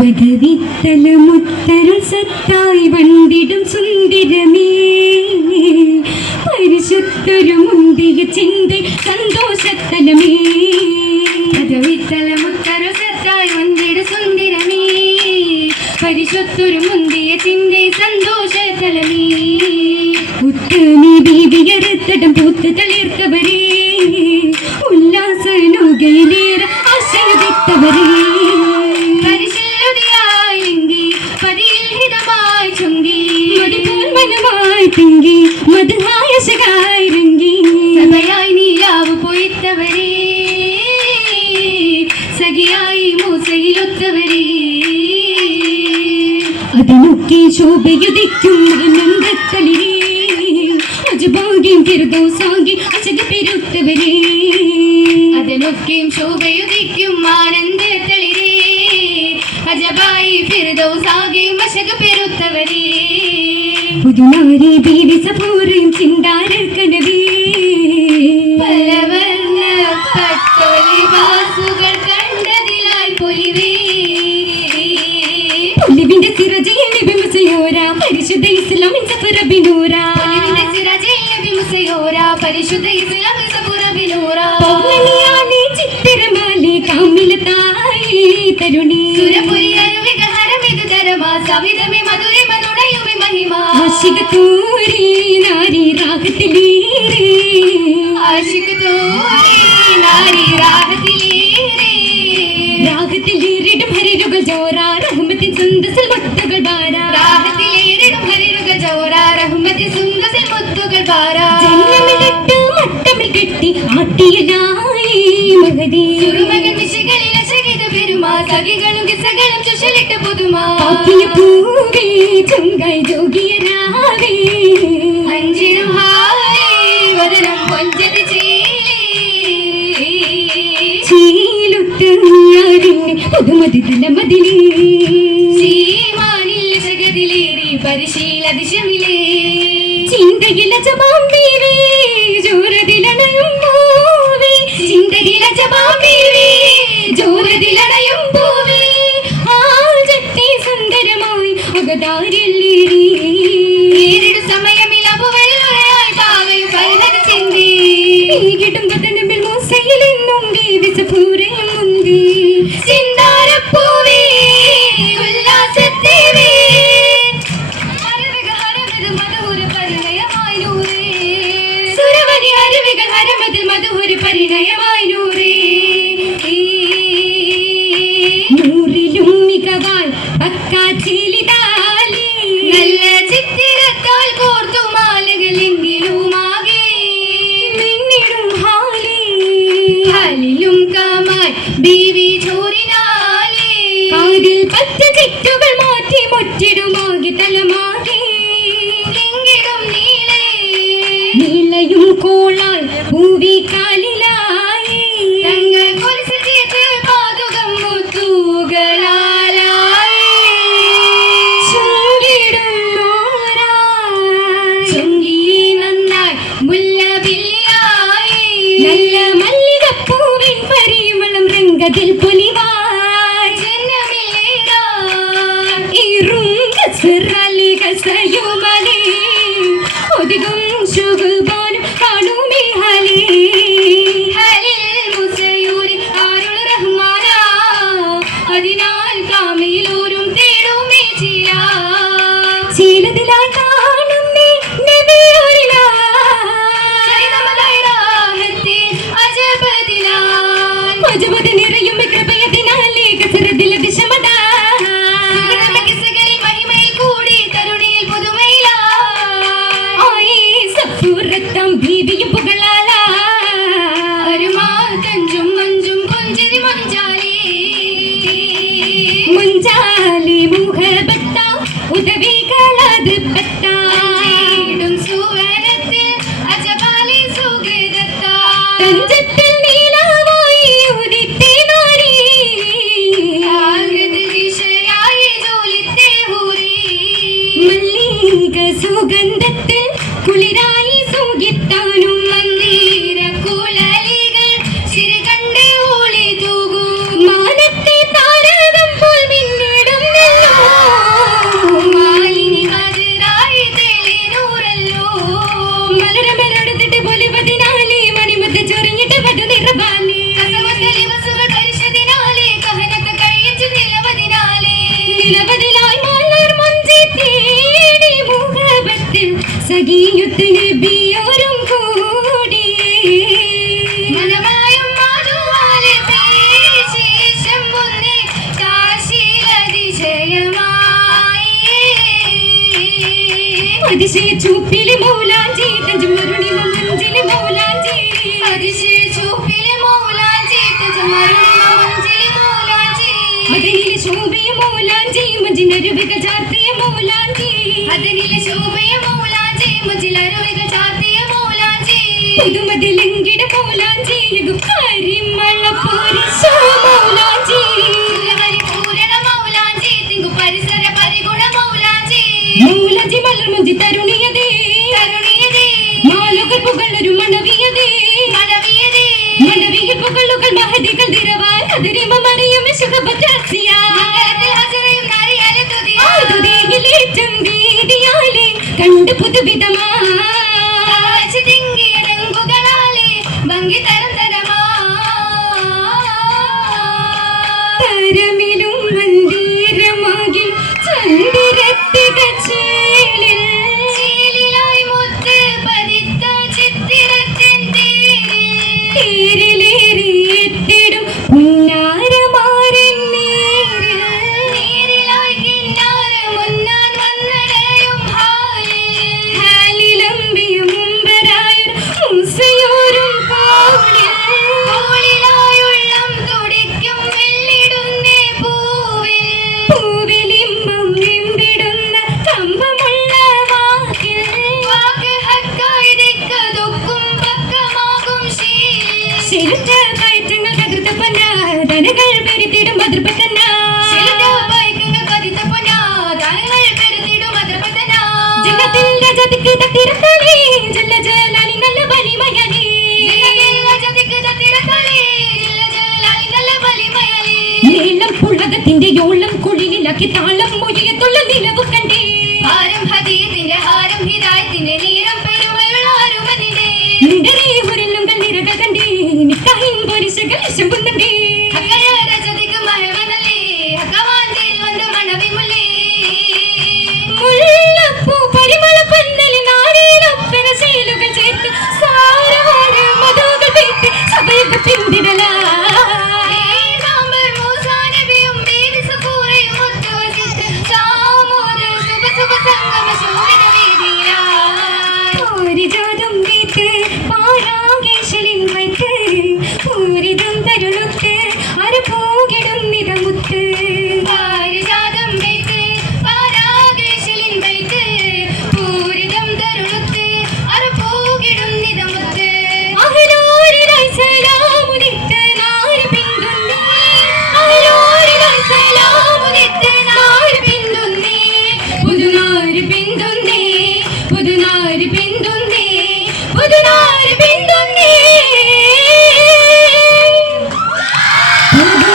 പദവിത്തലമുത്തരുൾ സത്തായി വണ്ടിടും സുന്ദരമേ. പരിശുദ്ധരു മുന്തിയ ചിന്ത സന്തോഷത്തലമേ. പദവിത്തലമുത്തരുൾ സത്തായി വണ്ടിടും സുന്ദരമേ. പരിശുദ്ധരു മുന്തിയ ചിന്ത സന്തോഷത്തലമേ. ഉത്തമി ബീവിയറുത്തടം പൂത്ത് മൂസയിലൊത്തവരേ അതിനൊക്കെ ശോഭയുദിക്കും ആനന്ദത്തളിരേ ശോഭയുദിക്കും ആനന്ദത്തളിരേ അജബായി ഫിർദൗസാകെ മശക സപൂരം ചിന്താരക്കനവേ പലവർണ പട്ടൊലിവാസുകൾ കണ്ടതിലായി പരിശുദ്ധ ഇസ്ലാമിൻ സഫറബിനൂര പരിശുദ്ധ ഇസ്ലാമിൻ സഫറബിനൂര പൗർണമിയാലി ചിത്തിരമാലി കാമിലതായി തരുണി. സുരപുരി അരുവിക ഹരമിത് തരമാ സവിതമി മധുരി മനുണയുമി മഹിമ. ആശിക തൂരി നാരി രാഗത്തിലീരേ ആശിക തൂരി നാരി രാഗത്തിലീരേ രാഗത്തിലേറിടും ഹരിരുകൾ ജോറ മുത്തുകൾ ബാര ജന്മമിലിട്ട് മട്ടമിൽ കെട്ടി ആട്ടിയലായി മഹദി ചുരുമകൻ വിശകളിൽ അശകിത പെരുമാ. സഖികളും കിസകളും ചുഷലിട്ട പുതുമാ. പാക്കിയ പൂവേ ചുങ്കായി ജോഗിയ രാവേ അഞ്ചിനും ഹാവേ വദനം കൊഞ്ചത് ചീലുത്തറിഞ്ഞെ പുതുമതി തലമതിലേ സീമാനില്ല ജഗതിലേറി പരിശീല இந்த இளஜ பாம்பே കാമായി ബീവി Tidak. down on മുജിലരുവികൾ ചാർത്തിയ മൂലാഞ്ചി. ഇതുമതിലിങ്കിട മൂലാഞ്ചി. പരിമള கண்டு புது விதமா നീളം പുളകത്തിന്റെ യോളം കുളിലിലാക്കി താളം